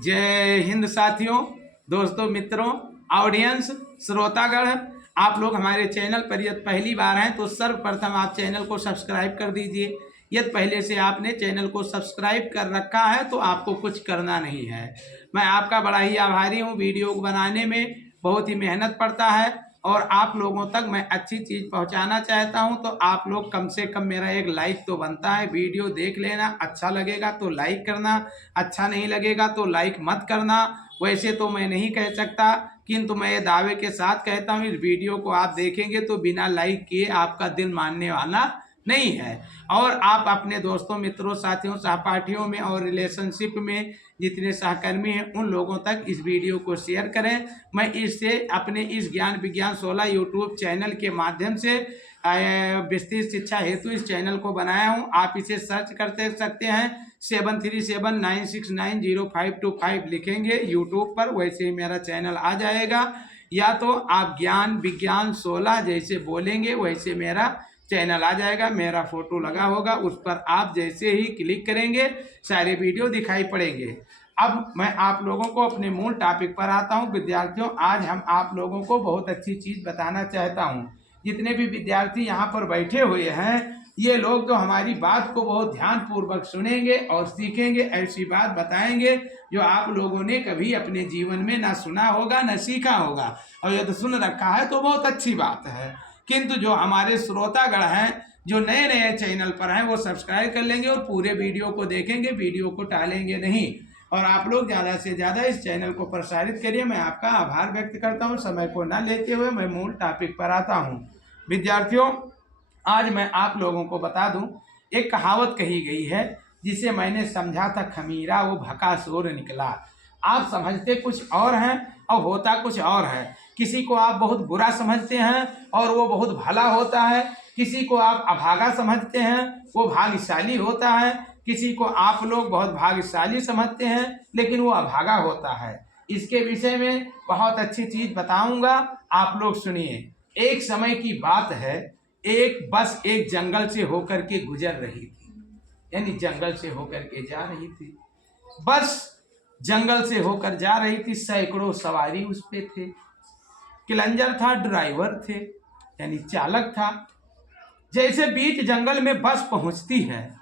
जय हिंद साथियों, दोस्तों, मित्रों, ऑडियंस, श्रोतागण। आप लोग हमारे चैनल पर यदि पहली बार हैं तो सर्वप्रथम आप चैनल को सब्सक्राइब कर दीजिए। यदि पहले से आपने चैनल को सब्सक्राइब कर रखा है तो आपको कुछ करना नहीं है। मैं आपका बड़ा ही आभारी हूँ। वीडियो को बनाने में बहुत ही मेहनत पड़ता है और आप लोगों तक मैं अच्छी चीज़ पहुंचाना चाहता हूं, तो आप लोग कम से कम मेरा एक लाइक तो बनता है। वीडियो देख लेना, अच्छा लगेगा तो लाइक करना, अच्छा नहीं लगेगा तो लाइक मत करना। वैसे तो मैं नहीं कह सकता, किंतु मैं ये दावे के साथ कहता हूँ, इस वीडियो को आप देखेंगे तो बिना लाइक किए आपका दिल मानने वाला नहीं है। और आप अपने दोस्तों, मित्रों, साथियों, सहपाठियों में और रिलेशनशिप में जितने सहकर्मी हैं उन लोगों तक इस वीडियो को शेयर करें। मैं इससे अपने इस ज्ञान विज्ञान 16 यूट्यूब चैनल के माध्यम से विस्तृत शिक्षा हेतु इस चैनल को बनाया हूं। आप इसे सर्च करते सकते हैं, 7379690525 लिखेंगे यूट्यूब पर, वैसे ही मेरा चैनल आ जाएगा। या तो आप ज्ञान विज्ञान 16 जैसे बोलेंगे वैसे मेरा चैनल आ जाएगा। मेरा फोटो लगा होगा, उस पर आप जैसे ही क्लिक करेंगे सारे वीडियो दिखाई पड़ेंगे। अब मैं आप लोगों को अपने मूल टॉपिक पर आता हूं। विद्यार्थियों, आज हम आप लोगों को बहुत अच्छी चीज बताना चाहता हूं। जितने भी विद्यार्थी यहाँ पर बैठे हुए हैं, ये लोग तो हमारी बात को बहुत ध्यान पूर्वक सुनेंगे और सीखेंगे। ऐसी बात बताएंगे जो आप लोगों ने कभी अपने जीवन में ना सुना होगा ना सीखा होगा, और यदि सुन रखा है तो बहुत अच्छी बात है। किंतु जो हमारे श्रोतागण हैं, जो नए नए चैनल पर हैं, वो सब्सक्राइब कर लेंगे और पूरे वीडियो को देखेंगे, वीडियो को टालेंगे नहीं। और आप लोग ज़्यादा से ज़्यादा इस चैनल को प्रसारित करिए। मैं आपका आभार व्यक्त करता हूँ। समय को न लेते हुए मैं मूल टॉपिक पर आता हूँ। विद्यार्थियों, आज मैं आप लोगों को बता दूं, एक कहावत कही गई है जिसे मैंने समझा था, खमीरा वो भकासुर निकला। आप समझते कुछ और हैं और होता कुछ और है। किसी को आप बहुत बुरा समझते हैं और वो बहुत भला होता है। किसी को आप अभागा समझते हैं, वो भाग्यशाली होता है। किसी को आप लोग बहुत भाग्यशाली समझते हैं लेकिन वो अभागा होता है। इसके विषय में बहुत अच्छी चीज बताऊंगा, आप लोग सुनिए। एक समय की बात है, एक बस एक जंगल से होकर के गुजर रही थी, यानी जंगल से होकर के जा रही थी। बस जंगल से होकर जा रही थी, सैकड़ों सवारी उस पे थे। किलंजर था, ड्राइवर थे, यानी चालक था। जैसे बीच जंगल में बस पहुंचती है,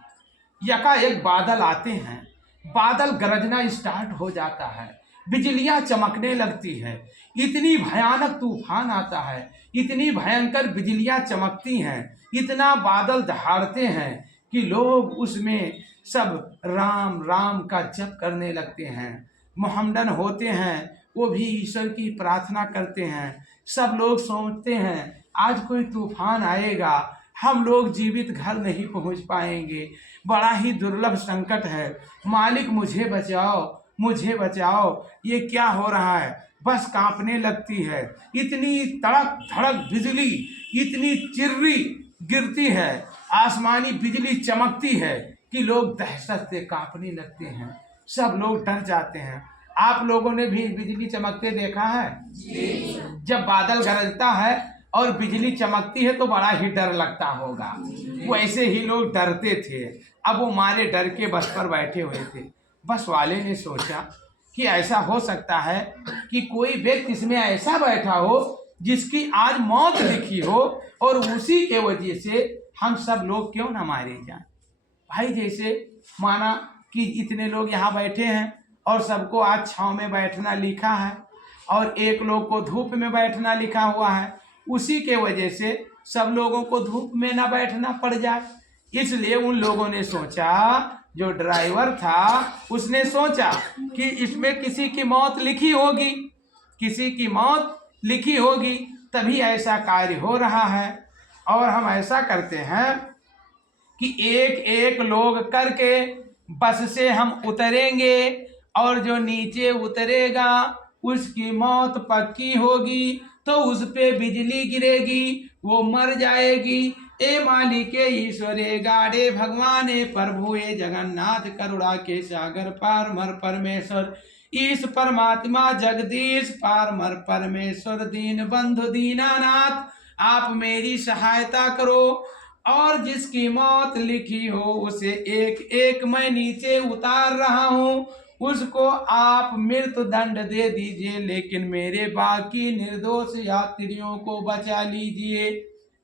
यकाएक बादल आते हैं। बादल गरजना स्टार्ट हो जाता है, बिजलियां चमकने लगती है। इतनी भयानक तूफान आता है, इतनी भयंकर बिजलियां चमकती हैं, इतना बादल दहाड़ते हैं कि लोग उसमें सब राम राम का जप करने लगते हैं। मोहम्मडन होते हैं, वो भी ईश्वर की प्रार्थना करते हैं। सब लोग सोचते हैं आज कोई तूफान आएगा, हम लोग जीवित घर नहीं पहुंच पाएंगे, बड़ा ही दुर्लभ संकट है, मालिक मुझे बचाओ, मुझे बचाओ। ये क्या हो रहा है? बस कांपने लगती है। इतनी तड़क धड़क बिजली, इतनी चिर्री गिरती है, आसमानी बिजली चमकती है कि लोग दहशत से कांपने लगते हैं। सब लोग डर जाते हैं। आप लोगों ने भी बिजली चमकते देखा है? जब बादल गरजता है और बिजली चमकती है तो बड़ा ही डर लगता होगा। वैसे ही लोग डरते थे। अब वो मारे डर के बस पर बैठे हुए थे। बस वाले ने सोचा कि ऐसा हो सकता है कि कोई व्यक्ति इसमें ऐसा बैठा हो जिसकी आज मौत लिखी हो और उसी के वजह से हम सब लोग क्यों ना मारे जाएं। भाई, जैसे माना कि इतने लोग यहाँ बैठे हैं और सबको आज छांव में बैठना लिखा है और एक लोग को धूप में बैठना लिखा हुआ है, उसी के वजह से सब लोगों को धूप में ना बैठना पड़ जाए। इसलिए उन लोगों ने सोचा, जो ड्राइवर था उसने सोचा कि इसमें किसी की मौत लिखी होगी, किसी की मौत लिखी होगी, तभी ऐसा कार्य हो रहा है। और हम ऐसा करते हैं कि एक एक लोग करके बस से हम उतरेंगे और जो नीचे उतरेगा उसकी मौत पक्की होगी, तो उस पे बिजली गिरेगी, वो मर जाएगी। ए मालिके ईश्वरे गाड़े भगवाने प्रभुए जगन्नाथ करुणा के सागर पार मर परमेश्वर ईश परमात्मा जगदीश पार मर परमेश्वर दीन बंधु दीनानाथ, आप मेरी सहायता करो। और जिसकी मौत लिखी हो उसे एक एक मैं नीचे उतार रहा हूँ। उसको आप मृत्यु दंड दे दीजिए, लेकिन मेरे बाकी निर्दोष यात्रियों को बचा लीजिए।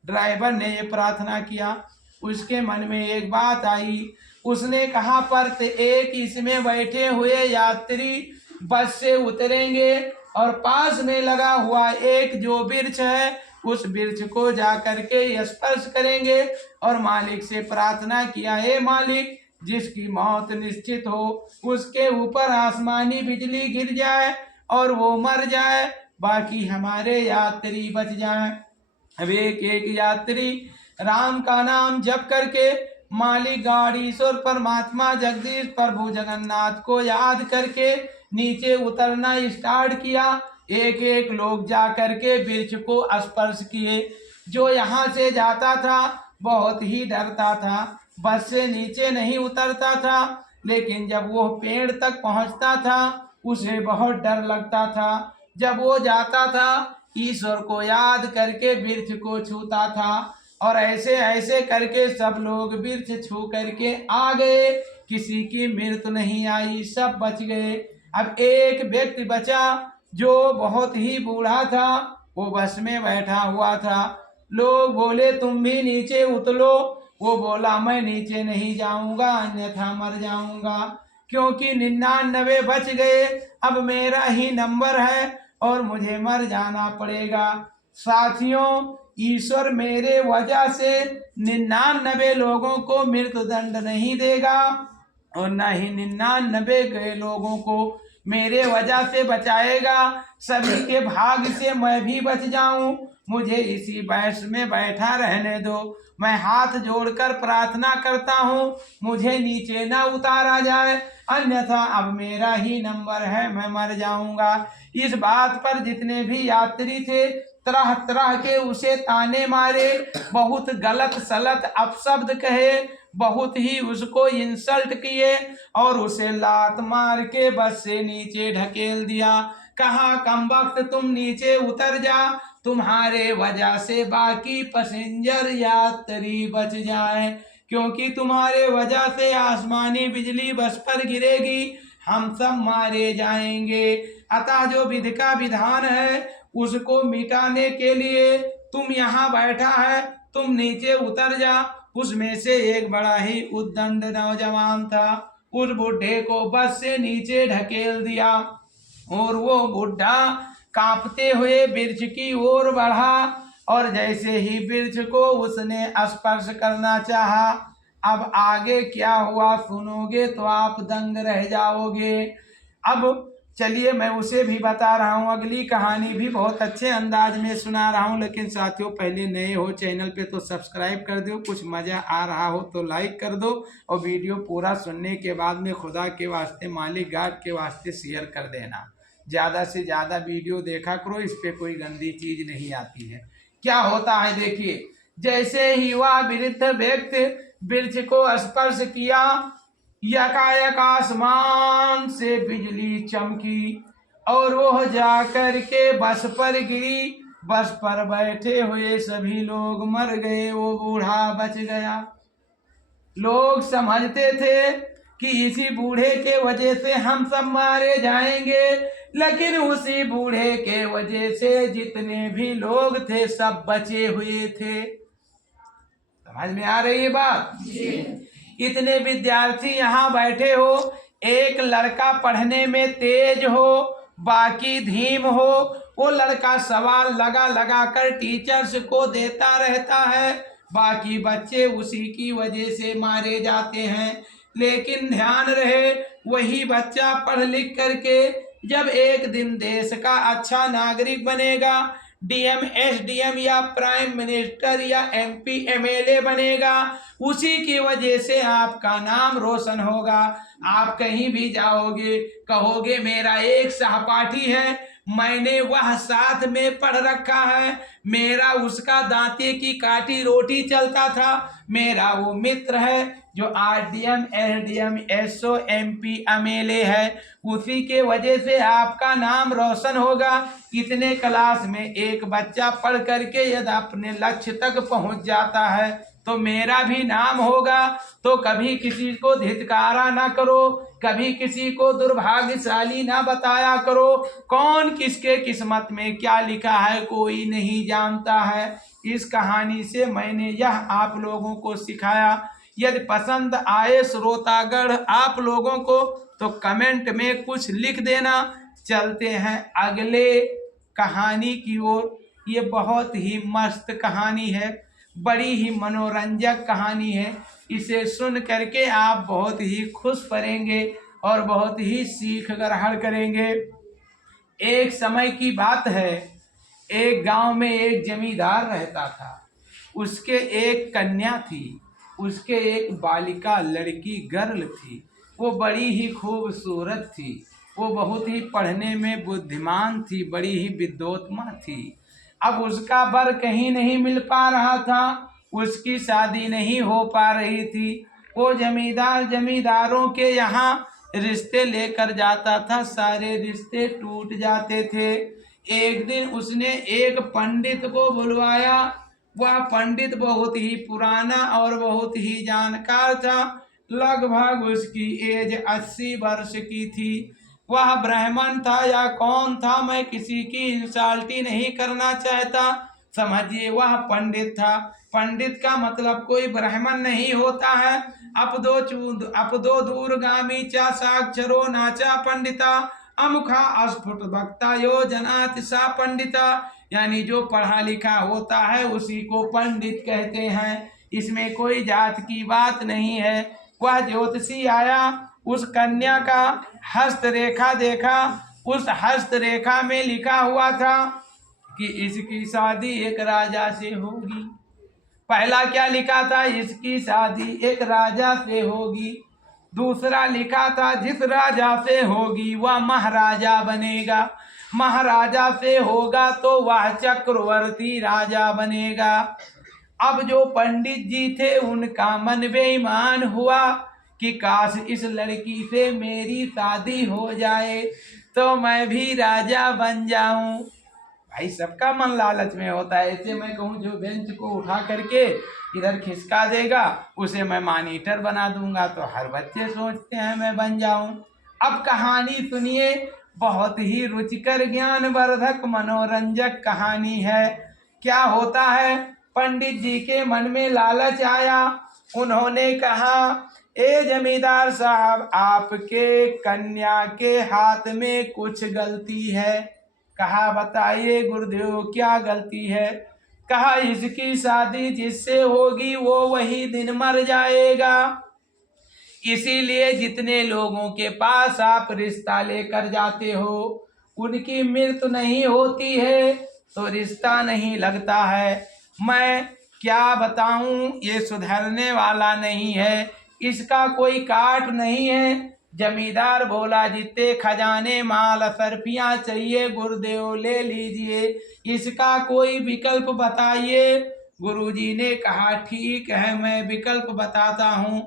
ड्राइवर ने ये प्रार्थना किया। उसके मन में एक बात आई। उसने कहा, पर एक इसमें बैठे हुए यात्री बस से उतरेंगे और पास में लगा हुआ एक जो वृक्ष है उस वृक्ष को जा करके स्पर्श करेंगे और मालिक से प्रार्थना किया, हे मालिक, जिसकी मौत निश्चित हो उसके ऊपर आसमानी बिजली गिर जाए और वो मर जाए, बाकी हमारे यात्री बच जाएं। अब एक एक यात्री राम का नाम जप करके मालिक गॉड ईश्वर परमात्मा जगदीश प्रभु जगन्नाथ को याद करके नीचे उतरना स्टार्ट किया। एक एक लोग जा करके वृक्ष को स्पर्श किए। जो यहाँ से जाता था बहुत ही डरता था, बस से नीचे नहीं उतरता था, लेकिन जब वो पेड़ तक पहुँचता था उसे बहुत डर लगता था। जब वो जाता था ईश्वर को याद करके वृक्ष को छूता था और ऐसे ऐसे करके सब लोग वृक्ष छू करके आ गए। किसी की मृत्यु नहीं आई, सब बच गए। अब एक व्यक्ति बचा जो बहुत ही बूढ़ा था, वो बस में बैठा हुआ था। लोग बोले तुम भी नीचे उतरो। वो बोला मैं नीचे नहीं जाऊंगा, अन्यथा मर जाऊंगा, क्योंकि 99 बच गए, अब मेरा ही नंबर है और मुझे मर जाना पड़ेगा। साथियों, ईश्वर मेरे वजह से 99 लोगों को मृत्यु दंड नहीं देगा और न ही 99 गए लोगों को मेरे वजह से बचाएगा। सभी के भाग्य से मैं भी बच जाऊं, मुझे इसी बस में बैठा रहने दो। मैं हाथ जोड़कर प्रार्थना करता हूं, मुझे नीचे ना उतारा जाए, अन्यथा अब मेरा ही नंबर है, मैं मर जाऊंगा। इस बात पर जितने भी यात्री थे तरह तरह के उसे ताने मारे, बहुत गलत सलत अपशब्द कहे, बहुत ही उसको इंसल्ट किए और उसे लात मार के बस से नीचे ढकेल दिया। कहा, कमबख्त तुम नीचे उतर जा, तुम्हारे वजह से बाकी पैसेंजर यात्री बच जाए, क्योंकि तुम्हारे वजह से आसमानी बिजली बस पर गिरेगी, हम सब मारे जाएंगे। अतः जो विधि का विधान है उसको मिटाने के लिए तुम यहाँ बैठा है, तुम नीचे उतर जा। उसमें से एक बड़ा ही उद्दंड नौजवान था, उस बुढ़े को बस से नीचे ढकेल दिया और वो बुढ़ा कांपते हुए वृक्ष की ओर बढ़ा और जैसे ही वृक्ष को उसने स्पर्श करना चाहा, अब आगे क्या हुआ सुनोगे तो आप दंग रह जाओगे। अब चलिए मैं उसे भी बता रहा हूँ, अगली कहानी भी बहुत अच्छे अंदाज में सुना रहा हूँ। लेकिन साथियों, पहले नए हो चैनल पे तो सब्सक्राइब कर दो, कुछ मज़ा आ रहा हो तो लाइक कर दो और वीडियो पूरा सुनने के बाद में खुदा के वास्ते मालिक गाड के वास्ते शेयर कर देना। ज़्यादा से ज़्यादा वीडियो देखा करो, इस पर कोई गंदी चीज़ नहीं आती है। क्या होता है देखिए, जैसे ही वह वृद्ध व्यक्ति वृक्ष को स्पर्श किया, यकायक आसमान से बिजली चमकी और वह जाकर के बस पर गिरी। बस पर बैठे हुए सभी लोग मर गए, वो बूढ़ा बच गया। लोग समझते थे कि इसी बूढ़े के वजह से हम सब मारे जाएंगे, लेकिन उसी बूढ़े के वजह से जितने भी लोग थे सब बचे हुए थे। समझ में आ रही है बात? इतने विद्यार्थी यहाँ बैठे हो, एक लड़का पढ़ने में तेज हो, बाकी धीम हो, वो लड़का सवाल लगा लगा कर टीचर्स को देता रहता है, बाकी बच्चे उसी की वजह से मारे जाते हैं। लेकिन ध्यान रहे, वही बच्चा पढ़ लिख करके जब एक दिन देश का अच्छा नागरिक बनेगा, डीएम एसडीएम या प्राइम मिनिस्टर या एमपी एमएलए बनेगा, उसी की वजह से आपका नाम रोशन होगा। आप कहीं भी जाओगे कहोगे मेरा एक सहपाठी है, मैंने वह साथ में पढ़ रखा है, मेरा उसका दांते की काटी रोटी चलता था, मेरा वो मित्र है जो RDM SDM SO MP MLA है, उसी के वजह से आपका नाम रोशन होगा। इतने क्लास में एक बच्चा पढ़ करके यदि अपने लक्ष्य तक पहुंच जाता है तो मेरा भी नाम होगा। तो कभी किसी को धिक्कारा ना करो, कभी किसी को दुर्भाग्यशाली ना बताया करो। कौन किसके किस्मत में क्या लिखा है कोई नहीं जानता है। इस कहानी से मैंने यह आप लोगों को सिखाया। यदि पसंद आए श्रोतागण आप लोगों को तो कमेंट में कुछ लिख देना। चलते हैं अगले कहानी की ओर। ये बहुत ही मस्त कहानी है, बड़ी ही मनोरंजक कहानी है। इसे सुन करके आप बहुत ही खुश पड़ेंगे और बहुत ही सीख ग्रहण करेंगे। एक समय की बात है, एक गांव में एक जमींदार रहता था। उसके एक कन्या थी, उसके एक बालिका लड़की गर्ल थी। वो बड़ी ही खूबसूरत थी, वो बहुत ही पढ़ने में बुद्धिमान थी, बड़ी ही विद्वत्मा थी। अब उसका वर कहीं नहीं मिल पा रहा था, उसकी शादी नहीं हो पा रही थी। वो जमींदार जमींदारों के यहाँ रिश्ते लेकर जाता था, सारे रिश्ते टूट जाते थे। एक दिन उसने एक पंडित को बुलवाया। वह पंडित बहुत ही पुराना और बहुत ही जानकार था। लगभग उसकी एज 80 वर्ष की थी। वह ब्राह्मण था या कौन था, मैं किसी की इंसल्टी नहीं करना चाहता। समझिए वह पंडित था। पंडित का मतलब कोई ब्राह्मण नहीं होता है। अपदो दूरगामी चा साक्षरो नाचा पंडिता अमुखा अस्फुट वक्ता योजनाति सा पंडिता। यानी जो पढ़ा लिखा होता है उसी को पंडित कहते हैं। इसमें कोई जात की बात नहीं है। वह ज्योतिषी आया, उस कन्या का हस्तरेखा देखा। उस हस्तरेखा में लिखा हुआ था कि इसकी शादी एक राजा से होगी। पहला क्या लिखा था, इसकी शादी एक राजा से होगी। दूसरा लिखा था जिस राजा से होगी वह महाराजा बनेगा, महाराजा से होगा तो वह चक्रवर्ती राजा बनेगा। अब जो पंडित जी थे उनका मन बेईमान हुआ कि काश इस लड़की से मेरी शादी हो जाए तो मैं भी राजा बन जाऊं। भाई सबका मन लालच में होता है। ऐसे मैं कहूँ जो बेंच को उठा करके इधर खिसका देगा उसे मैं मॉनिटर बना दूंगा, तो हर बच्चे सोचते हैं मैं बन जाऊं। अब कहानी सुनिए, बहुत ही रुचिकर ज्ञानवर्धक मनोरंजक कहानी है। क्या होता है, पंडित जी के मन में लालच आया। उन्होंने कहा, ए जमींदार साहब आपके कन्या के हाथ में कुछ गलती है। कहा बताइए गुरुदेव क्या गलती है। कहा इसकी शादी जिससे होगी वो वही दिन मर जाएगा, इसीलिए जितने लोगों के पास आप रिश्ता लेकर जाते हो उनकी मृत्यु नहीं होती है तो रिश्ता नहीं लगता है। मैं क्या बताऊं, ये सुधरने वाला नहीं है, इसका कोई काट नहीं है। जमींदार बोला जितने खजाने माल सरफियां चाहिए गुरुदेव ले लीजिए, इसका कोई विकल्प बताइए। गुरुजी ने कहा ठीक है मैं विकल्प बताता हूँ।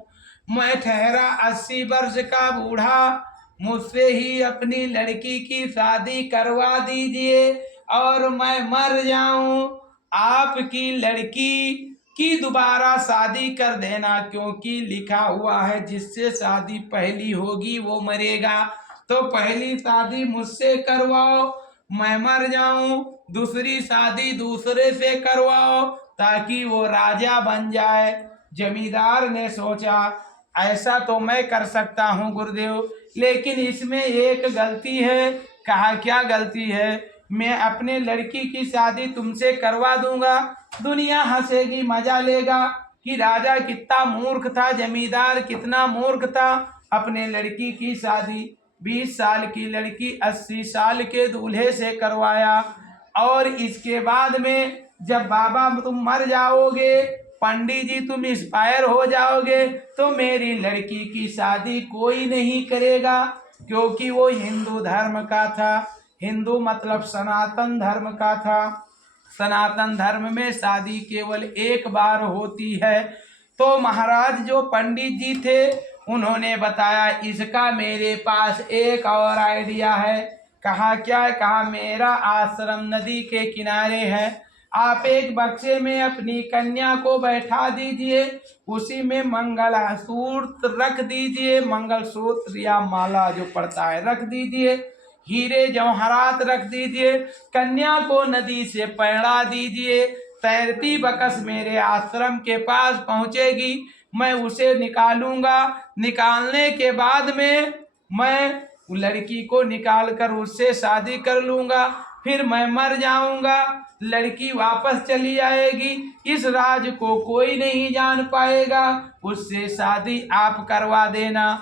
मैं ठहरा 80 वर्ष का बूढ़ा, मुझसे ही अपनी लड़की की शादी करवा दीजिए और मैं मर जाऊं। आपकी लड़की की दोबारा शादी कर देना, क्योंकि लिखा हुआ है जिससे शादी पहली होगी वो मरेगा। तो पहली शादी मुझसे करवाओ, मैं मर जाऊं। दूसरी शादी दूसरे से करवाओ ताकि वो राजा बन जाए। जमींदार ने सोचा ऐसा तो मैं कर सकता हूँ गुरुदेव, लेकिन इसमें एक गलती है। कहा क्या गलती है, मैं अपने लड़की की शादी तुमसे करवा दूंगा, दुनिया हंसेगी मजा लेगा कि राजा कितना मूर्ख था, जमींदार कितना मूर्ख था। अपने लड़की की शादी 20 साल की लड़की 80 साल के दूल्हे से करवाया और इसके बाद में जब बाबा तुम मर जाओगे, पंडित जी तुम इंस्पायर हो जाओगे तो मेरी लड़की की शादी कोई नहीं करेगा, क्योंकि वो हिंदू धर्म का था। हिंदू मतलब सनातन धर्म का था। सनातन धर्म में शादी केवल एक बार होती है। तो महाराज जो पंडित जी थे उन्होंने बताया इसका मेरे पास एक और आइडिया है। कहा क्या, कहा मेरा आश्रम नदी के किनारे है, आप एक बक्से में अपनी कन्या को बैठा दीजिए, उसी में मंगलसूत्र रख दीजिए, मंगलसूत्र या माला जो पड़ता है रख दीजिए, हीरे जवाहरात रख दीजिए, कन्या को नदी से पैड़ा दीजिए। तैरती बकस मेरे आश्रम के पास पहुंचेगी, मैं उसे निकालूंगा। निकालने के बाद में मैं लड़की को निकाल कर उससे शादी कर लूंगा, फिर मैं मर जाऊंगा, लड़की वापस चली आएगी, इस राज को कोई नहीं जान पाएगा, उससे शादी आप करवा देना।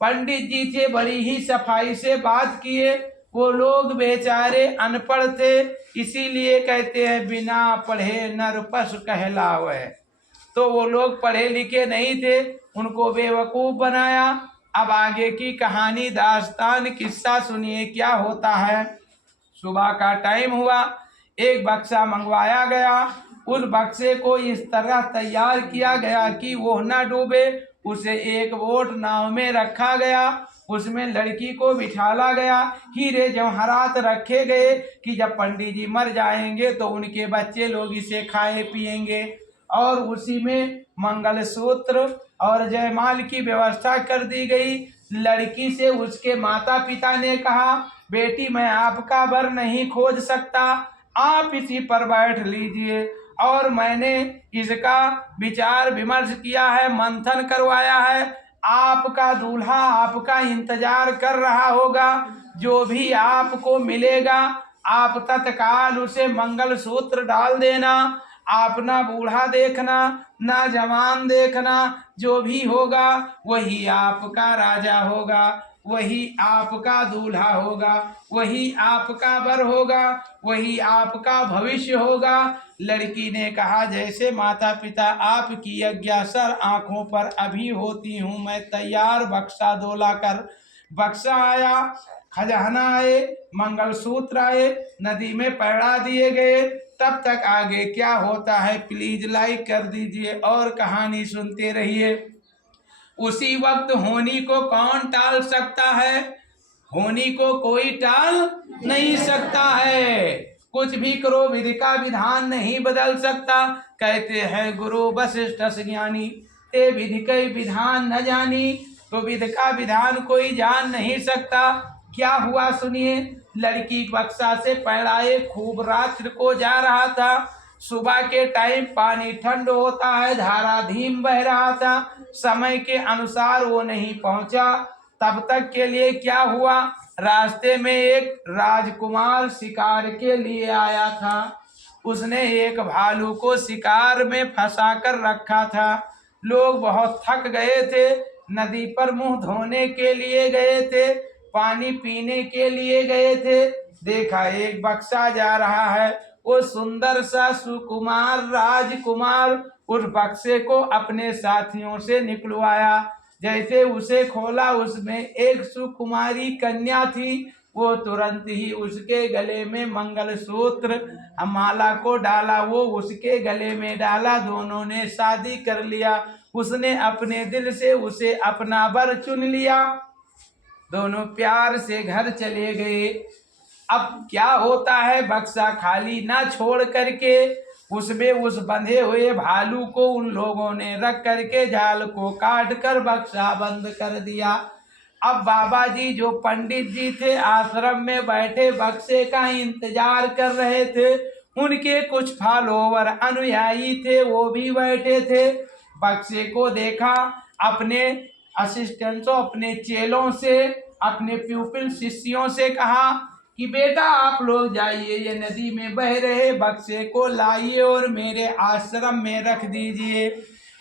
पंडित जी थे, बड़ी ही सफाई से बात किए। वो लोग बेचारे अनपढ़ थे, इसीलिए कहते हैं बिना पढ़े नर पशु कहलावे। तो वो लोग पढ़े लिखे नहीं थे, उनको बेवकूफ बनाया। अब आगे की कहानी दास्तान किस्सा सुनिए क्या होता है। सुबह का टाइम हुआ, एक बक्सा मंगवाया गया, उस बक्से को इस तरह तैयार किया गया कि वो न डूबे। उसे एक बोट नाव में रखा गया, उसमें लड़की को बिठाला गया, हीरे जवाहरात रखे गए कि जब पंडित जी मर जाएंगे तो उनके बच्चे लोग इसे खाए पिएंगे। और उसी में मंगलसूत्र और जयमाल की व्यवस्था कर दी गई। लड़की से उसके माता पिता ने कहा, बेटी मैं आपका वर नहीं खोज सकता, आप इसी पर बैठ लीजिए। और मैंने इसका विचार विमर्श किया है, मंथन करवाया है, आपका दूल्हा आपका इंतजार कर रहा होगा, जो भी आपको मिलेगा आप तत्काल उसे मंगलसूत्र डाल देना। आप ना बूढ़ा देखना ना जवान देखना, जो भी होगा वही आपका राजा होगा, वही आपका दूल्हा होगा, वही आपका वर होगा, वही आपका भविष्य होगा। लड़की ने कहा, जैसे माता पिता आपकी आज्ञा सर आंखों पर अभी होती हूँ, मैं तैयार। बक्सा डोला कर बक्सा आया, खजाना आए, मंगलसूत्र आए, नदी में पैड़ा दिए गए। तब तक आगे क्या होता है प्लीज लाइक कर दीजिए और कहानी सुनते रहिए। उसी वक्त होनी को कौन टाल सकता है? होनी को कोई टाल नहीं सकता है। कुछ भी करो विधि का विधान नहीं बदल सकता। कहते हैं गुरु वशिष्ठ ज्ञानी, ते विधि के विधान न जानी। तो विधि का विधान कोई जान नहीं सकता। क्या हुआ सुनिए। लड़की बक्सा से पैड़ाए खूब रात्रि को जा रहा था। सुबह के टाइम पानी ठंड होता है, धारा धीम बह रहा था, समय के अनुसार वो नहीं पहुंचा। तब तक के लिए क्या हुआ, रास्ते में एक राजकुमार शिकार के लिए आया था। उसने एक भालू को शिकार में फंसा कर रखा था। लोग बहुत थक गए थे, नदी पर मुंह धोने के लिए गए थे, पानी पीने के लिए गए थे। देखा एक बक्सा जा रहा है, वो सुंदर सा सुकुमार राजकुमार उस बक्से को अपने साथियों से निकलवाया। जैसे उसे खोला, उसमें एक सुकुमारी कन्या थी। वो तुरंत ही उसके गले में मंगलसूत्र माला को डाला, वो उसके गले में डाला, दोनों ने शादी कर लिया। उसने अपने दिल से उसे अपना वर चुन लिया। दोनों प्यार से घर चले गए। अब क्या होता है, बक्सा खाली ना छोड़ करके उसमें उस बंधे हुए भालू को उन लोगों ने रख करके जाल को काट कर बक्सा बंद कर दिया। अब बाबा जी जो पंडित जी थे आश्रम में बैठे बक्से का इंतजार कर रहे थे, उनके कुछ फॉलोवर अनुयायी थे, वो भी बैठे थे। बक्से को देखा, अपने असिस्टेंटों अपने चेलों से अपने प्यूपिल शिष्यों से कहा कि बेटा आप लोग जाइए, ये नदी में बह रहे बक्से को लाइए और मेरे आश्रम में रख दीजिए।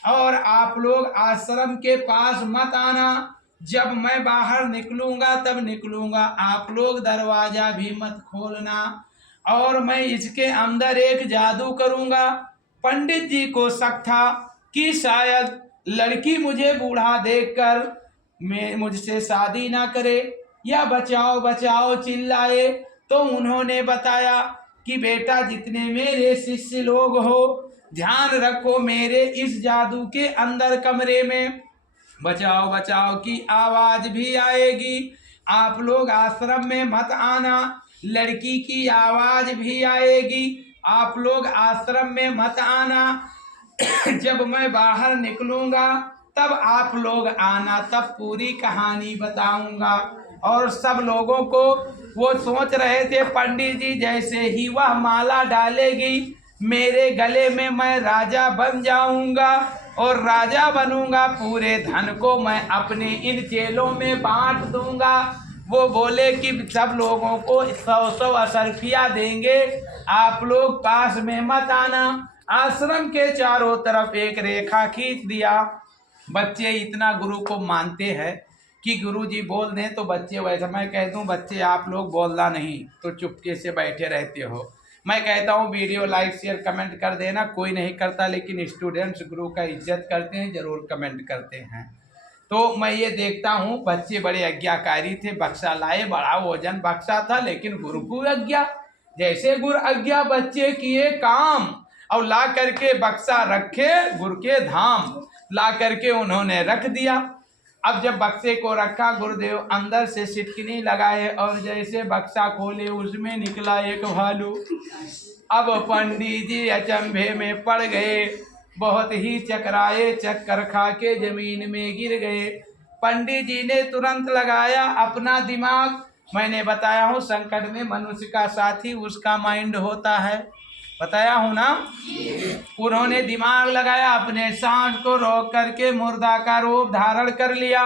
और आप लोग आश्रम के पास मत आना, जब मैं बाहर निकलूंगा तब निकलूंगा, आप लोग दरवाजा भी मत खोलना। और मैं इसके अंदर एक जादू करूंगा। पंडित जी को शक था कि शायद लड़की मुझे बूढ़ा देखकर मुझसे शादी ना करे या बचाओ बचाओ चिल्लाए। तो उन्होंने बताया कि बेटा जितने मेरे शिष्य लोग हो, ध्यान रखो मेरे इस जादू के अंदर कमरे में बचाओ बचाओ की आवाज भी आएगी, आप लोग आश्रम में मत आना, लड़की की आवाज भी आएगी, आप लोग आश्रम में मत आना। जब मैं बाहर निकलूंगा तब आप लोग आना, तब पूरी कहानी बताऊंगा। और सब लोगों को वो सोच रहे थे पंडित जी जैसे ही वह माला डालेगी मेरे गले में मैं राजा बन जाऊंगा, और राजा बनूंगा पूरे धन को मैं अपने इन चेलों में बांट दूंगा। वो बोले कि सब लोगों को 100-100 असरफिया देंगे, आप लोग पास में मत आना। आश्रम के चारों तरफ एक रेखा खींच दिया। बच्चे इतना गुरु को मानते हैं कि गुरु जी बोल दें तो बच्चे, वैसा मैं कह दूं बच्चे आप लोग बोलना नहीं तो चुपके से बैठे रहते हो। मैं कहता हूं वीडियो लाइक शेयर कमेंट कर देना, कोई नहीं करता, लेकिन स्टूडेंट्स गुरु का इज्जत करते हैं, जरूर कमेंट करते हैं। तो मैं ये देखता हूँ बच्चे बड़े आज्ञाकारी थे, बक्सा लाए, बड़ा वजन बक्सा था, लेकिन गुरु को आज्ञा, जैसे गुरु आज्ञा बच्चे किए काम, और ला करके बक्सा रखे गुरु के धाम, ला करके उन्होंने रख दिया। अब जब बक्से को रखा गुरुदेव अंदर से सिटकिनी लगाए और जैसे बक्सा खोले उसमें निकला एक भालू। अब पंडित जी अचंभे में पड़ गए, बहुत ही चकराए, चक्कर खा के जमीन में गिर गए। पंडित जी ने तुरंत लगाया अपना दिमाग। मैंने बताया हूँ संकट में मनुष्य का साथी उसका माइंड होता है, बताया हूँ ना। उन्होंने दिमाग लगाया, अपने सांस को रोक करके मुर्दा का रूप धारण कर लिया।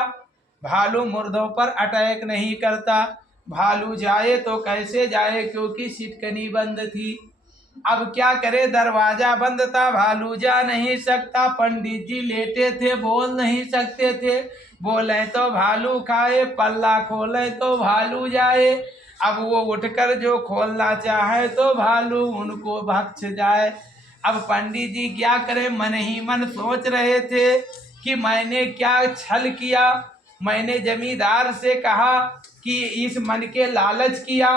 भालू मुर्दों पर अटैक नहीं करता, भालू जाए तो कैसे जाए क्योंकि सिटकनी बंद थी। अब क्या करे, दरवाजा बंद था, भालू जा नहीं सकता। पंडित जी लेटे थे, बोल नहीं सकते थे, बोले तो भालू खाए, पल्ला खोले तो भालू जाए। अब वो उठकर जो खोलना चाहे तो भालू उनको भक्ष जाए। अब पंडित जी क्या करें, मन ही मन सोच रहे थे कि मैंने क्या छल किया। मैंने जमींदार से कहा कि इस मन के लालच किया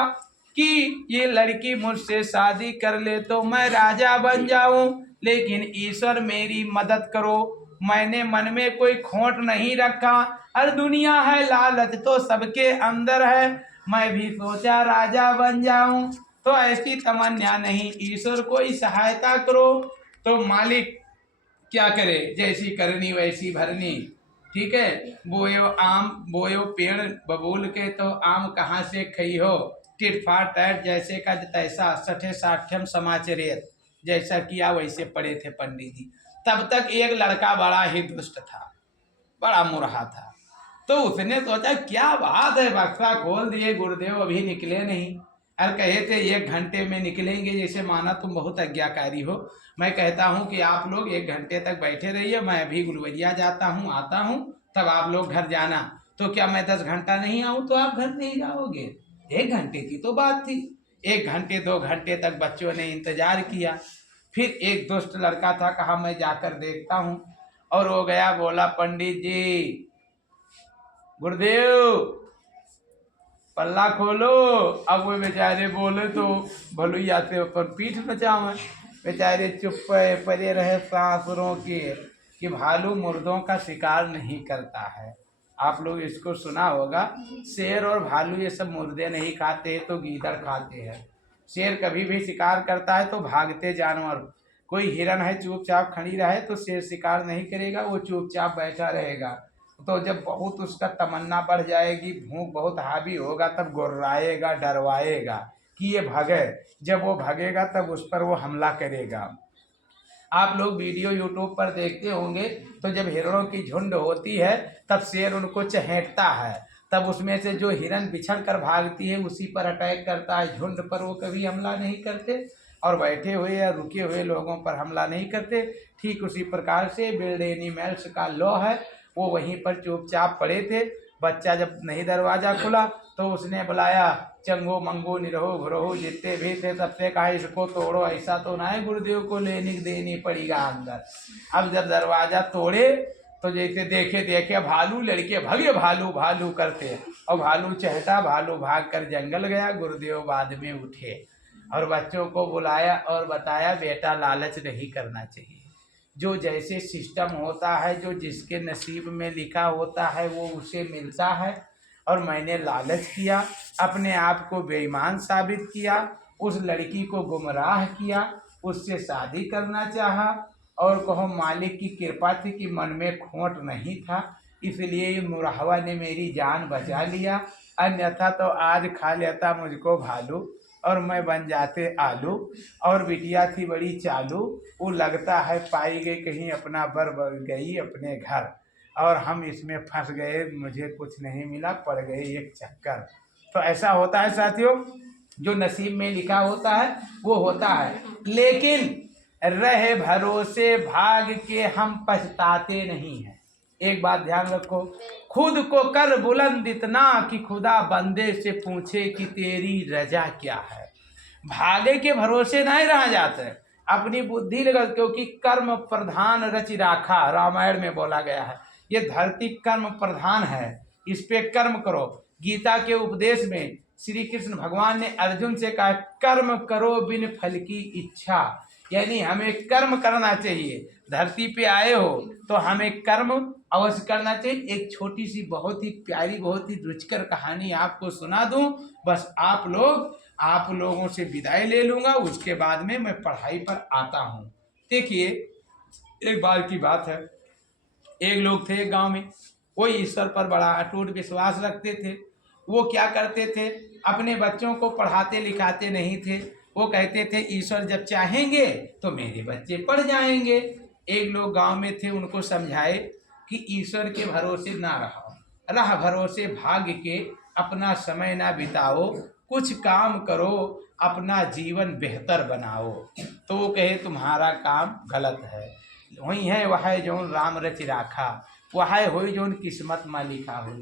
कि ये लड़की मुझसे शादी कर ले तो मैं राजा बन जाऊं, लेकिन ईश्वर मेरी मदद करो। मैंने मन में कोई खोट नहीं रखा, हर दुनिया है, लालच तो सबके अंदर है। मैं भी सोचा राजा बन जाऊं, तो ऐसी तमन्ना नहीं, ईश्वर कोई सहायता करो। तो मालिक क्या करे, जैसी करनी वैसी भरनी। ठीक है, बोयो आम बोयो पेड़ बबूल के तो आम कहाँ से खई हो। टिट फाट टैट जैसे का तैसा, सठे साठ्यम समाचरित, जैसा किया वैसे पड़े थे पंडित जी। तब तक एक लड़का बड़ा ही दुष्ट था, बड़ा मुरहा था। तो उसने सोचा क्या बात है, बक्सा खोल दिए गुरुदेव अभी निकले नहीं, और कहे थे 1 घंटे में निकलेंगे, जैसे माना तुम बहुत आज्ञाकारी हो। मैं कहता हूँ कि आप लोग 1 घंटे तक बैठे रहिए, मैं अभी गुलवरिया जाता हूँ, आता हूँ, तब आप लोग घर जाना। तो क्या मैं 10 घंटा नहीं आऊँ तो आप घर नहीं जाओगे? 1 घंटे की तो बात थी। 1 घंटे 2 घंटे तक बच्चों ने इंतजार किया। फिर एक दुष्ट लड़का था, कहा मैं जाकर देखता हूँ, और वो गया, बोला पंडित जी गुरुदेव पल्ला खोलो। अब वो बेचारे बोले तो भलुइया से ऊपर पीठ बचावे, बेचारे चुप पड़े रहे सांसरों के कि भालू मुर्दों का शिकार नहीं करता है। आप लोग इसको सुना होगा, शेर और भालू ये सब मुर्दे नहीं खाते तो गीदड़ खाते हैं। शेर कभी भी शिकार करता है तो भागते जानवर, कोई हिरन है चुपचाप खड़ी रहे तो शेर शिकार नहीं करेगा, वो चुपचाप बैठा रहेगा। तो जब बहुत उसका तमन्ना बढ़ जाएगी, भूख बहुत हावी होगा, तब गुर्राएगा, डरवाएगा कि ये भागे। जब वो भागेगा तब उस पर वो हमला करेगा। आप लोग वीडियो यूट्यूब पर देखते होंगे, तो जब हिरणों की झुंड होती है तब शेर उनको चहेटता है, तब उसमें से जो हिरन बिछड़ कर भागती है उसी पर अटैक करता है। झुंड पर वो कभी हमला नहीं करते, और बैठे हुए या रुके हुए लोगों पर हमला नहीं करते। ठीक उसी प्रकार से बिल्ड एनिमल्स का लॉ है, वो वहीं पर चुपचाप पड़े थे। बच्चा जब नहीं दरवाजा खुला तो उसने बुलाया, चंगो मंगो निरहो घुरहो जितने भी थे सबसे कहा इसको तोड़ो, ऐसा तो ना है गुरुदेव को लेनी देनी पड़ेगा अंदर। अब जब दरवाजा तोड़े तो जैसे देखे देखे भालू, लड़के भगे भालू भालू करते, और भालू चहटा, भालू भाग कर जंगल गया। गुरुदेव बाद में उठे और बच्चों को बुलाया और बताया बेटा लालच नहीं करना चाहिए, जो जैसे सिस्टम होता है, जो जिसके नसीब में लिखा होता है वो उसे मिलता है। और मैंने लालच किया, अपने आप को बेईमान साबित किया, उस लड़की को गुमराह किया, उससे शादी करना चाहा, और कहो मालिक की कृपा थी कि मन में खोट नहीं था, इसलिए मुरहवा ने मेरी जान बचा लिया, अन्यथा तो आज खा लेता मुझको भालू और मैं बन जाते आलू। और बिटिया थी बड़ी चालू, वो लगता है पाई गई कहीं अपना बर गई अपने घर, और हम इसमें फंस गए, मुझे कुछ नहीं मिला, पड़ गए एक चक्कर। तो ऐसा होता है साथियों, जो नसीब में लिखा होता है वो होता है, लेकिन रहे भरोसे भाग के हम पछताते नहीं हैं। एक बात ध्यान रखो, खुद को कर बुलंद इतना कि खुदा बंदे से पूछे कि तेरी रजा क्या है। भागे के भरोसे नहीं रह जाते, अपनी बुद्धि लगा, क्योंकि कर्म प्रधान रच राखा, रामायण में बोला गया है। ये धरती कर्म प्रधान है, इस पे कर्म करो। गीता के उपदेश में श्री कृष्ण भगवान ने अर्जुन से कहा, कर्म करो बिन फल की इच्छा, यानी हमें कर्म करना चाहिए। धरती पे आए हो तो हमें कर्म अवश्य करना चाहिए। एक छोटी सी बहुत ही प्यारी, बहुत ही रुचिकर कहानी आपको सुना दूं, बस आप लोगों से विदाई ले लूंगा, उसके बाद में मैं पढ़ाई पर आता हूं। देखिए, एक बार की बात है, एक लोग थे गांव में, वो ईश्वर पर बड़ा अटूट विश्वास रखते थे। वो क्या करते थे, अपने बच्चों को पढ़ाते लिखाते नहीं थे। वो कहते थे ईश्वर जब चाहेंगे तो मेरे बच्चे पढ़ जाएंगे। एक लोग गांव में थे, उनको समझाए कि ईश्वर के भरोसे ना रहो, राह भरोसे भाग्य के अपना समय ना बिताओ, कुछ काम करो, अपना जीवन बेहतर बनाओ। तो वो कहे तुम्हारा काम गलत है, वही है वह है जौन राम रच राखा, वह है हो जौन किस्मत में लिखा हो।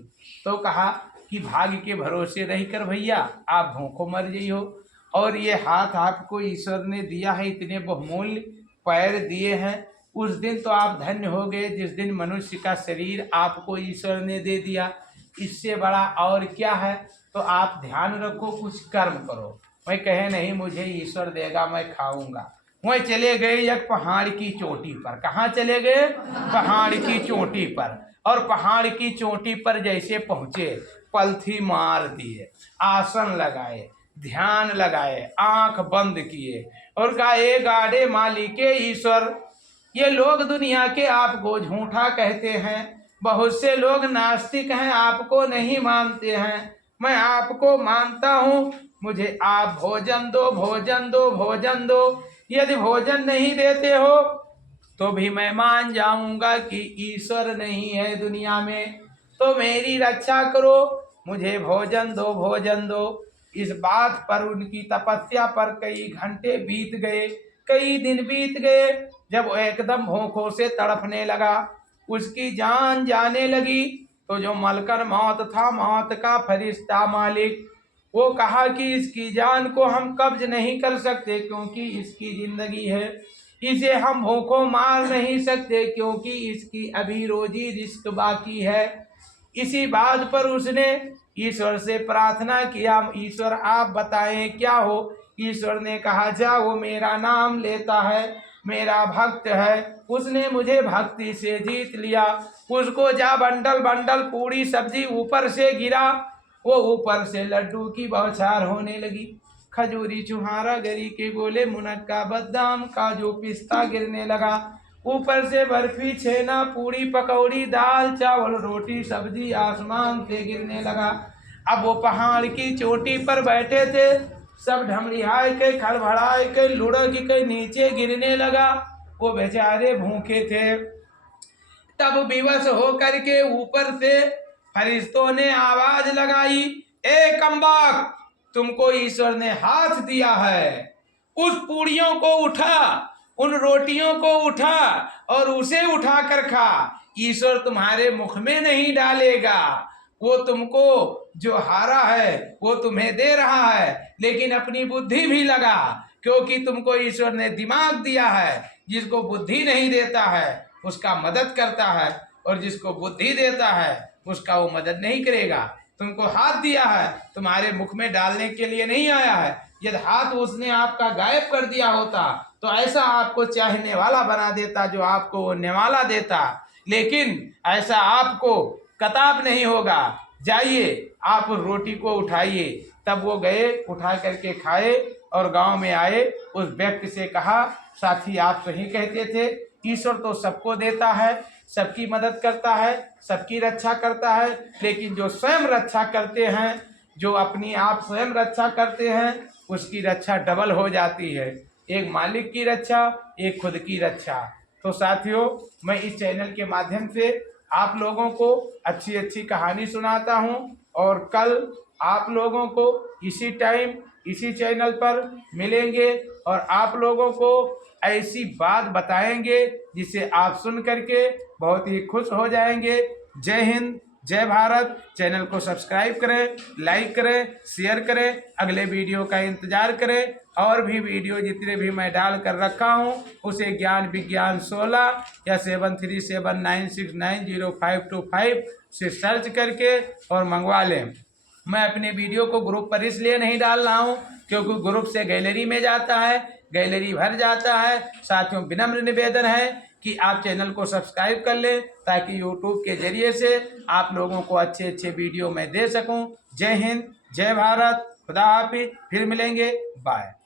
तो कहा कि भाग्य के भरोसे रह कर भैया आप भूखों मर जाइयो, और ये हाथ आपको ईश्वर ने दिया है, इतने बहुमूल्य पैर दिए हैं, उस दिन तो आप धन्य हो गए जिस दिन मनुष्य का शरीर आपको ईश्वर ने दे दिया, इससे बड़ा और क्या है। तो आप ध्यान रखो, कुछ कर्म करो। मैं कहे नहीं मुझे ईश्वर देगा मैं खाऊंगा। वह चले गए एक पहाड़ की चोटी पर। कहाँ चले गए? पहाड़ की चोटी पर। और पहाड़ की चोटी पर जैसे पहुंचे, पलथी मार दिए, आसन लगाए, ध्यान लगाए, आंख बंद किए और कहा, ए गाड़े मालिके ईश्वर, ये लोग दुनिया के आपको झूठा कहते हैं, बहुत से लोग नास्तिक हैं, आपको नहीं मानते हैं, मैं आपको मानता हूँ, मुझे आप भोजन दो, भोजन दो, भोजन दो। यदि भोजन नहीं देते हो तो भी मैं मान जाऊंगा कि ईश्वर नहीं है दुनिया में, तो मेरी रक्षा करो, मुझे भोजन दो, भोजन दो। इस बात पर, उनकी तपस्या पर कई घंटे बीत गए, कई दिन बीत गए। जब वो एकदम भूखों से तड़पने लगा, उसकी जान जाने लगी, तो जो मलकर मौत था, मौत का फरिश्ता मालिक, वो कहा कि इसकी जान को हम कब्ज नहीं कर सकते क्योंकि इसकी जिंदगी है, इसे हम भूखों मार नहीं सकते क्योंकि इसकी अभी रोजी रिस्क बाकी है। इसी बात पर उसने ईश्वर से प्रार्थना किया, ईश्वर आप बताएं क्या हो। ईश्वर ने कहा, जा वो मेरा नाम लेता है, मेरा भक्त है, उसने मुझे भक्ति से जीत लिया, उसको जा बंडल बंडल पूरी सब्जी ऊपर से गिरा, वो ऊपर से लड्डू की बौछार होने लगी, खजूरी चुहारा गरी के गोले मुनक्का बादाम काजू पिस्ता गिरने लगा, ऊपर से बर्फी छेना पूरी पकौड़ी दाल चावल रोटी सब्जी आसमान से गिरने लगा। अब वो पहाड़ की चोटी पर बैठे थे, सब ढमड़ियाए के खड़बड़ाए के लुढ़क के नीचे गिरने लगा। वो बेचारे भूखे थे। तब विवश होकर के ऊपर से फरिश्तों ने आवाज लगाई, ए कमबख्त, तुमको ईश्वर ने हाथ दिया है, उस पूड़ियों को उठा, उन रोटियों को उठा और उसे उठा कर खा। ईश्वर तुम्हारे मुख में नहीं डालेगा, वो तुमको जो हारा है वो तुम्हें दे रहा है, लेकिन अपनी बुद्धि भी लगा, क्योंकि तुमको ईश्वर ने दिमाग दिया है। जिसको बुद्धि नहीं देता है उसका मदद करता है, और जिसको बुद्धि देता है उसका वो मदद नहीं करेगा। तुमको हाथ दिया है, तुम्हारे मुख में डालने के लिए नहीं आया है। यदि हाथ उसने आपका गायब कर दिया होता तो ऐसा आपको चाहने वाला बना देता जो आपको वो नेवाला देता, लेकिन ऐसा आपको कताब नहीं होगा। जाइए आप रोटी को उठाइए, तब वो गए, उठा करके खाए और गांव में आए। उस व्यक्ति से कहा, साथी आप सही कहते थे, ईश्वर तो सबको देता है, सबकी मदद करता है, सबकी रक्षा करता है, लेकिन जो स्वयं रक्षा करते हैं, जो अपनी आप स्वयं रक्षा करते हैं, उसकी रक्षा डबल हो जाती है। एक मालिक की रक्षा, एक खुद की रक्षा। तो साथियों, मैं इस चैनल के माध्यम से आप लोगों को अच्छी अच्छी कहानी सुनाता हूं और कल आप लोगों को इसी टाइम इसी चैनल पर मिलेंगे और आप लोगों को ऐसी बात बताएंगे जिसे आप सुन करके बहुत ही खुश हो जाएंगे। जय हिंद, जय भारत। चैनल को सब्सक्राइब करें, लाइक करें, शेयर करें, अगले वीडियो का इंतजार करें। और भी वीडियो जितने भी मैं डाल कर रखा हूं उसे ज्ञान विज्ञान 16 या 7379690525 से सर्च करके और मंगवा लें। मैं अपने वीडियो को ग्रुप पर इसलिए नहीं डाल रहा हूं क्योंकि ग्रुप से गैलरी में जाता है, गैलरी भर जाता है। साथियों, विनम्र निवेदन है कि आप चैनल को सब्सक्राइब कर लें ताकि यूट्यूब के जरिए से आप लोगों को अच्छे अच्छे वीडियो मैं दे सकूं। जय हिंद, जय भारत, खुदा हाफिज। फिर मिलेंगे, बाय।